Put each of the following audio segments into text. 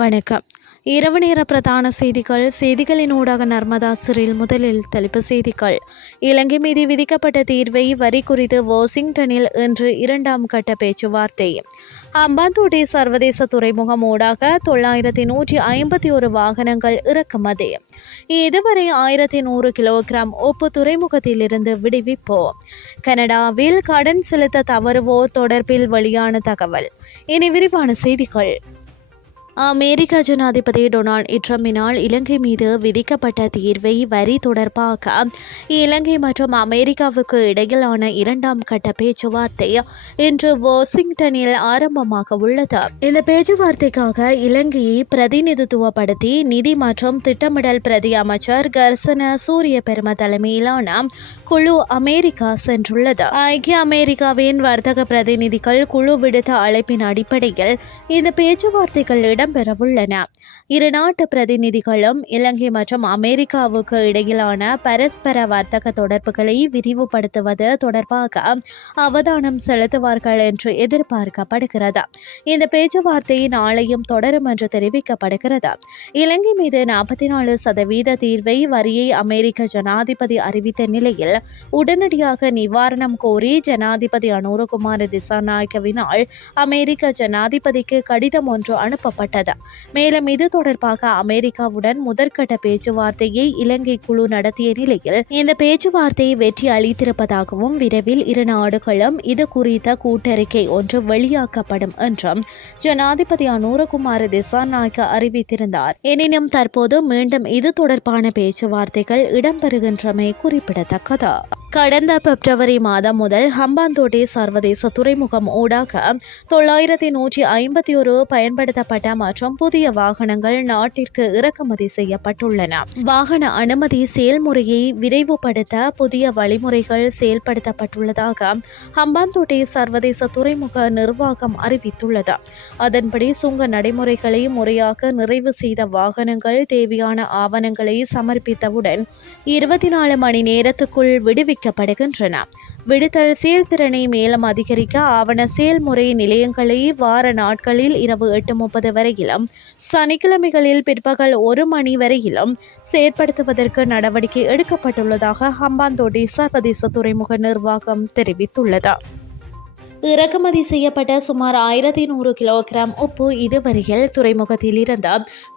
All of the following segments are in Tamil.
வணக்கம். இரவு நேர பிரதான செய்திகள் செய்திகளின் ஊடாக நர்மதா சிறில் முதலில் தலைப்பு செய்திகள். இலங்கை மீது விதிக்கப்பட்ட தீர்வை வரி குறித்து வாஷிங்டனில் இன்று இரண்டாம் கட்ட பேச்சுவார்த்தை. அம்பாந்தோட்டை சர்வதேச துறைமுகம் ஊடாக தொள்ளாயிரத்தி நூற்றி ஐம்பத்தி ஒரு வாகனங்கள் இறக்குமதி. இதுவரை ஆயிரத்தி நூறு கிலோகிராம் ஒப்பு துறைமுகத்திலிருந்து விடுவிப்போ. கனடாவில் கடன் செலுத்த தவறுவோர் தொடர்பில் வெளியான தகவல். இனி விரிவான செய்திகள். அமெரிக்க ஜனாதிபதி டொனால்ட் ட்ரம்பினால் இலங்கை மீது விதிக்கப்பட்ட தீர்வை வரி தொடர்பாக இலங்கை மற்றும் அமெரிக்காவுக்கு இடையிலான இரண்டாம் கட்ட பேச்சுவார்த்தை இன்று வாஷிங்டனில் ஆரம்பமாக உள்ளது. இந்த பேச்சுவார்த்தைக்காக இலங்கையை பிரதிநிதித்துவப்படுத்தி நிதி மற்றும் திட்டமிடல் பிரதி அமைச்சர் கர்சன சூரிய பெரும தலைமையிலான குழு அமெரிக்கா சென்றுள்ளது. ஐக்கிய அமெரிக்காவின் வர்த்தக பிரதிநிதிகள் குழு விடுத்த அழைப்பின் அடிப்படையில் இந்த பேச்சுவார்த்தைகள் இடம்பெறவுள்ளன. இரு நாட்டு பிரதிநிதிகளும் இலங்கை மற்றும் அமெரிக்காவுக்கு இடையிலான பரஸ்பர வர்த்தக தொடர்புகளை விரிவுபடுத்துவது தொடர்பாக அவதானம் செலுத்துவார்கள் என்று எதிர்பார்க்கப்படுகிறது. இந்த பேச்சுவார்த்தை நாளையும் தொடரும் என்று தெரிவிக்கப்படுகிறது. இலங்கை மீது நாற்பத்தி நாலு சதவீத தீர்வை வரியை அமெரிக்க ஜனாதிபதி அறிவித்த நிலையில் உடனடியாக நிவாரணம் கோரி ஜனாதிபதி அனுரகுமார திசாநாயக்கவினால் அமெரிக்க ஜனாதிபதிக்கு கடிதம் ஒன்று அனுப்பப்பட்டது. மேலும் இது தொடர்பாக அமெரிக்காவுடன் முதற்கட்ட பேச்சுவார்த்தையை இலங்கை குழு நடத்திய நிலையில் இந்த பேச்சுவார்த்தையை வெற்றி அளித்திருப்பதாகவும் விரைவில் இரு நாடுகளும் இது குறித்த கூட்டறிக்கை ஒன்று வெளியாக்கப்படும் என்றும் ஜனாதிபதி அனுரகுமார திசாநாயக்க அறிவித்திருந்தார். எனினும் தற்போது மீண்டும் இது தொடர்பான பேச்சுவார்த்தைகள் இடம்பெறுகின்றமை குறிப்பிடத்தக்கது. கடந்த பிப்ரவரி மாதம் முதல் ஹம்பாந்தோட்டை சர்வதேச துறைமுகம் ஊடாக தொள்ளாயிரத்தி நூற்றி ஐம்பத்தி ஒரு பயன்படுத்தப்பட்ட மற்றும் புதிய வாகனங்கள் நாட்டிற்கு இறக்குமதி செய்யப்பட்டுள்ளன. வாகன அனுமதி செயல்முறையை விரைவுபடுத்த புதிய வழிமுறைகள் செயல்படுத்தப்பட்டுள்ளதாக ஹம்பாந்தோட்டை சர்வதேச துறைமுக நிர்வாகம் அறிவித்துள்ளது. அதன்படி சுங்க நடைமுறைகளை முறையாக நிறைவு செய்த வாகனங்கள் தேவையான ஆவணங்களை சமர்ப்பித்தவுடன் இருபத்தி நாலு மணி நேரத்துக்குள் விடுவிக்கப்படுகின்றன விடுதல் செயல்திறனை மேலும் அதிகரிக்க ஆவண செயல்முறை நிலையங்களை வார நாட்களில் இரவு எட்டு முப்பது வரையிலும் சனிக்கிழமைகளில் பிற்பகல் ஒரு மணி வரையிலும் செயற்படுத்துவதற்கு நடவடிக்கை எடுக்கப்பட்டுள்ளதாக ஹம்பாந்தோட்டை சர்வதேச துறைமுக நிர்வாகம் தெரிவித்துள்ளது. இறக்குமதி செய்யப்பட்ட சுமார் ஆயிரத்தி நூறு கிலோகிராம் உப்பு இதுவரையில் துறைமுகத்திலிருந்து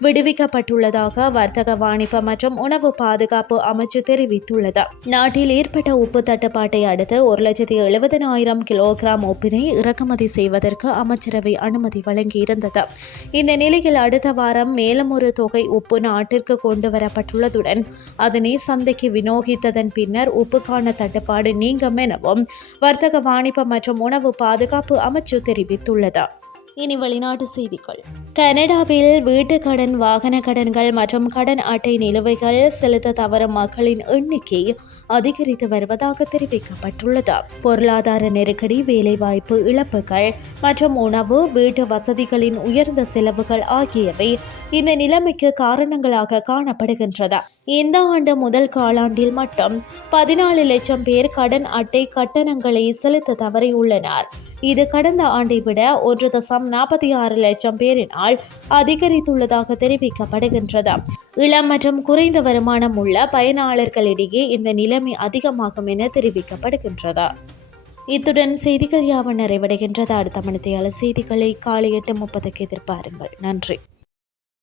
விடுவிக்கப்பட்டுள்ளதாக வர்த்தக வாணிப மற்றும் உணவு பாதுகாப்பு அமைச்சு தெரிவித்துள்ளது. நாட்டில் ஏற்பட்ட உப்பு தட்டுப்பாட்டை அடுத்து ஒரு லட்சத்தி எழுபதனாயிரம் கிலோகிராம் உப்பினை இறக்குமதி செய்வதற்கு அமைச்சரவை அனுமதி வழங்கியிருந்தது. இந்த நிலையில் அடுத்த வாரம் மேலும் ஒரு தொகை உப்பு நாட்டிற்கு கொண்டு வரப்பட்டுள்ளதுடன் அதனை சந்தைக்கு விநியோகித்ததன் பின்னர் உப்புக்கான தட்டுப்பாடு நீங்கும் எனவும் வர்த்தக வாணிப மற்றும் உணவு பாதுகாப்பு அமைச்சு தெரிவித்துள்ளது. இனி வெளிநாட்டு செய்திகள். கனடாவில் வீட்டு கடன் வாகன கடன்கள் மற்றும் கடன் அட்டை நிலுவைகள் செலுத்த தவறும் மக்களின் எண்ணிக்கை அதிகரித்து வருவதாக தெரிவிக்கப்பட்டுள்ளது. பொருளாதார நெருக்கடி வேலைவாய்ப்பு இழப்புகள் மற்றும் உணவு வீட்டு வசதிகளின் உயர்ந்த செலவுகள் ஆகியவை இந்த நிலைமைக்கு காரணங்களாக காணப்படுகின்றது. இந்த ஆண்டு முதல் காலாண்டில் மட்டும் பதினாலு லட்சம் பேர் கடன் அட்டை கட்டணங்களை செலுத்த தவறியுள்ளனர். இது கடந்த ஆண்டை விட ஒன்று தசம் நாற்பத்தி ஆறு லட்சம் பேரினால் அதிகரித்துள்ளதாக தெரிவிக்கப்படுகின்றது. இளம் மற்றும் குறைந்த வருமானம் உள்ள பயனாளர்களிடையே இந்த நிலைமை அதிகமாகும் என தெரிவிக்கப்படுகின்றது. இத்துடன் செய்திகள் யாவன் நிறைவடைகின்றது அடுத்த மணித்தையாளர் செய்திகளை காலை எட்டு முப்பதுக்கு எதிர்பாருங்கள். நன்றி.